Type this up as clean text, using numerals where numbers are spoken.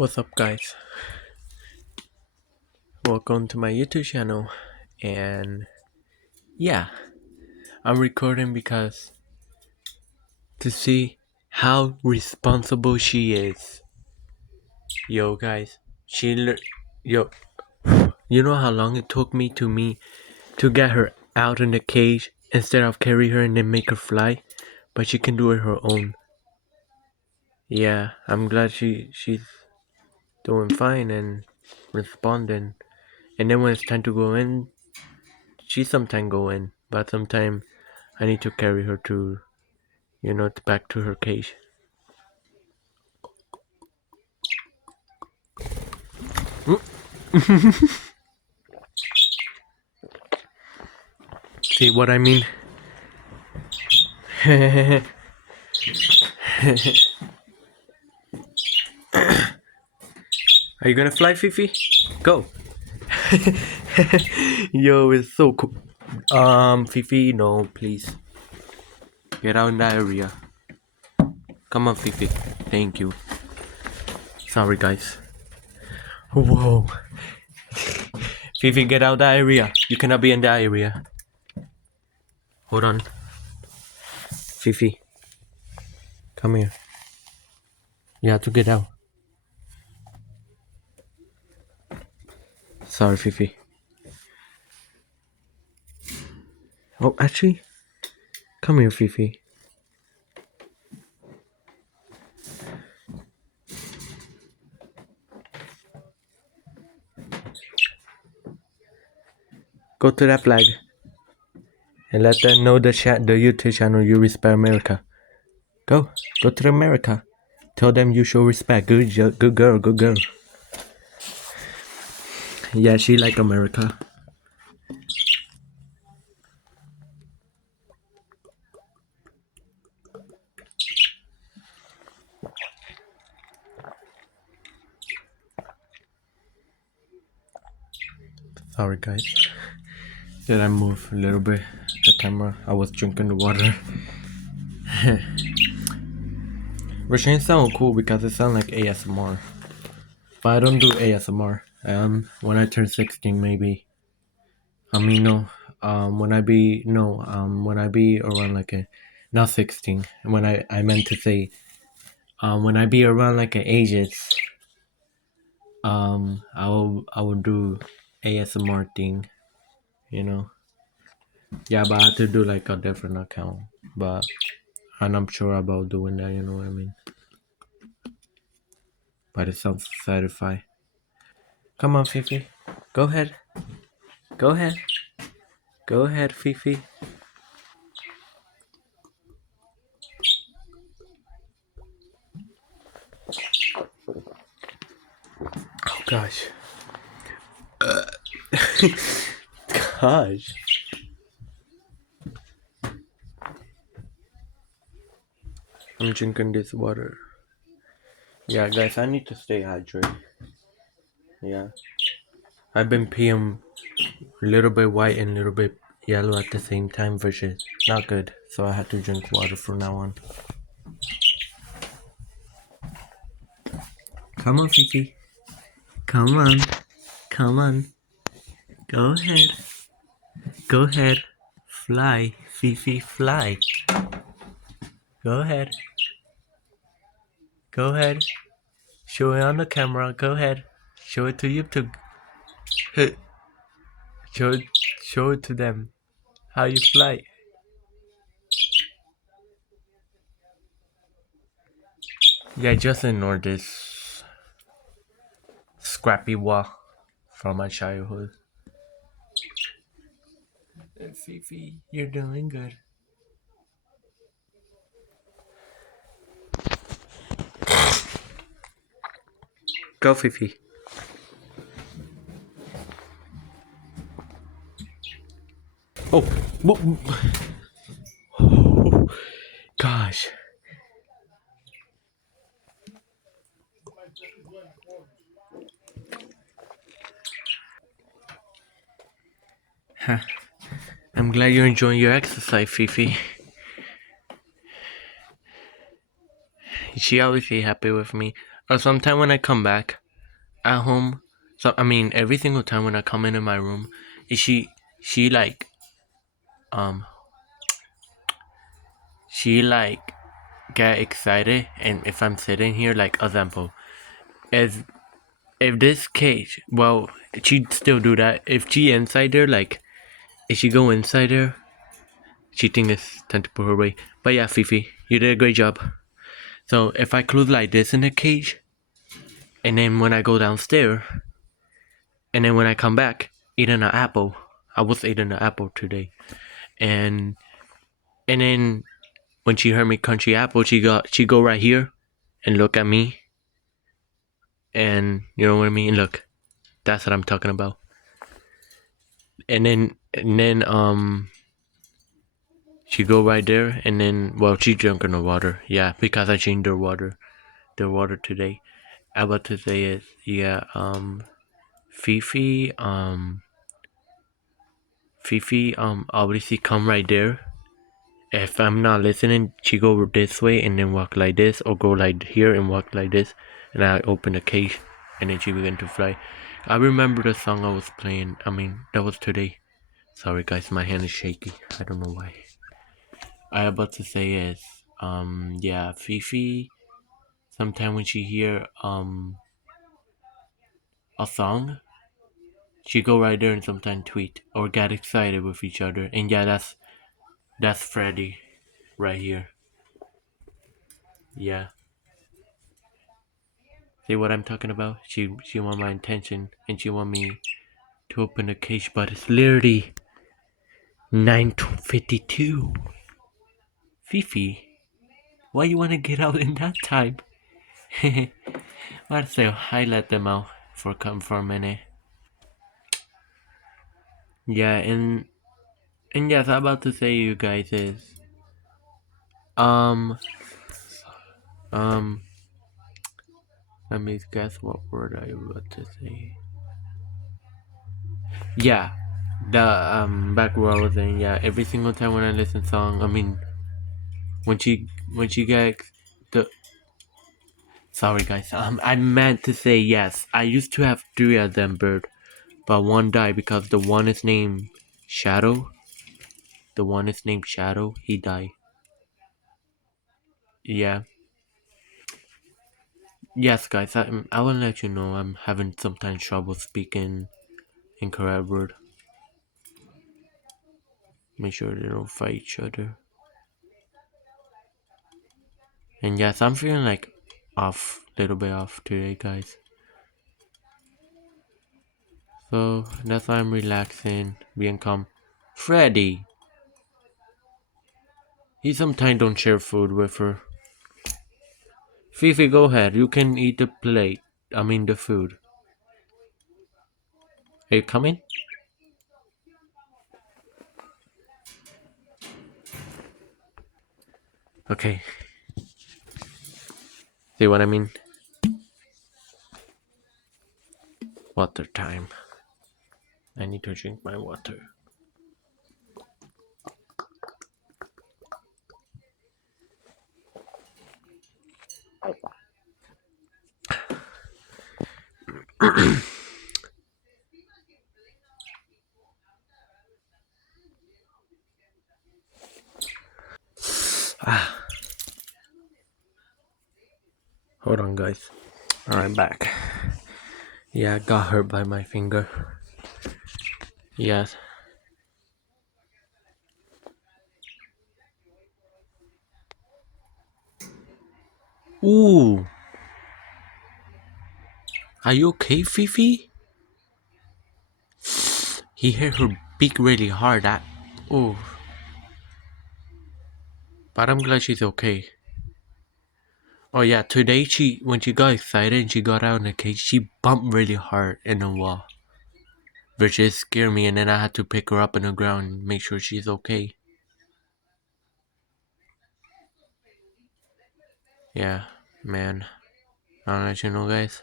What's up, guys? Welcome to my YouTube channel. And yeah, I'm recording because to see how responsible she is. Yo, guys, yo, you know how long it took me to get her out in the cage instead of carry her and then make her fly, but she can do it her own. Yeah, I'm glad she's doing fine and responding. And then when it's time to go in, she sometimes go in, but sometimes I need to carry her to, back to her cage. See what I mean? Are you gonna fly, Fifi? Go! Yo, it's so cool. Fifi, no, please. Get out in that area. Come on, Fifi. Thank you. Sorry, guys. Whoa. Fifi, get out that area. You cannot be in that area. Hold on. Fifi. Come here. You have to get out. Sorry, Fifi. Oh, actually, come here, Fifi. Go to that flag and let them know the YouTube channel you respect America. Go to America. Tell them you show respect. Good girl, good girl. Yeah, she like America. Sorry, guys. Did I move a little bit the camera? I was drinking the water. Machine sound cool because it sounds like ASMR. But I don't do ASMR. When I turn 16, maybe. No. When I be around like not 16. When I meant to say, when I be around like an ages, I will do ASMR thing, you know. Yeah, but I have to do like a different account. And I'm sure about doing that, you know what I mean. But it sounds satisfying. Come on, Fifi. Go ahead. Go ahead. Go ahead, Fifi. Oh gosh. Gosh. I'm drinking this water. Yeah, guys, I need to stay hydrated. Yeah. I've been peeing a little bit white and a little bit yellow at the same time, which is not good. So I had to drink water from now on. Come on, Fifi. Come on. Come on. Go ahead. Go ahead. Fly, Fifi, fly. Go ahead. Go ahead. Show it on the camera. Go ahead. Show it to YouTube. Show it to them. How you fly. Yeah, just ignore this scrappy wall from my childhood. Fifi, you're doing good. Go, Fifi. Oh, oh gosh. Huh. I'm glad you're enjoying your exercise, Fifi. She obviously happy with me. or sometime when I come back at home. So I mean, every single time when I come into my room, she like um she like get excited, and if I'm sitting here, like example, if this cage, well, she'd still do that. If she inside there, like if she go inside there, she think it's time to put her away. But yeah, Fifi, you did a great job. So if I close like this in the cage, and then when I go downstairs, and then when I come back, eating an apple. I was eating an apple today, and then when she heard me crunchy apple, she go right here, and look at me, and you know what I mean. Look, that's what I'm talking about. And then she go right there, and then well, she drinking the water. Yeah, because I changed their water today. I about to say is yeah, Fifi obviously come right there. If I'm not listening, she go this way and then walk like this, or go like here and walk like this, and I open the cage, and then she begin to fly. I remember the song I was playing. I mean, that was today. Sorry guys, my hand is shaky. I don't know why. I about to say is yeah, Fifi. Sometime when she hear a song, she go right there and sometimes tweet or get excited with each other. And yeah, that's Freddy right here. Yeah. See what I'm talking about? She want my attention, and she want me to open the cage, but it's literally 9:52. Fifi, why you wanna get out in that time? Let's say I let them out for a minute. Yeah, and yes, I'm about to say you guys is um um let me guess what word I was about to say. Yeah, the back where I was in. Yeah, every single time when I listen song, I mean when she gets the sorry guys, I meant to say yes. I used to have 3 of them bird, but one died because the one is named Shadow. The one is named Shadow. He died. Yeah. Yes, guys. I will let you know. I'm having sometimes trouble speaking incorrect word. Make sure they don't fight each other. And yes, I'm feeling like off, little bit off today, guys. So that's why I'm relaxing, being calm. Freddy, he sometimes don't share food with her. Fifi, go ahead. You can eat the plate. I mean the food. Are you coming? Okay. See what I mean? Water time. I need to drink my water. Ah. Hold on, guys. Alright, back. Yeah, I got hurt by my finger. Yes. Ooh. Are you okay, Fifi? He hit her beak really hard. Ooh. But I'm glad she's okay. Oh yeah, today when she got excited and she got out in the cage, she bumped really hard in the wall. Which just scared me, and then I had to pick her up on the ground and make sure she's okay. Yeah, man. I'll let you know, guys.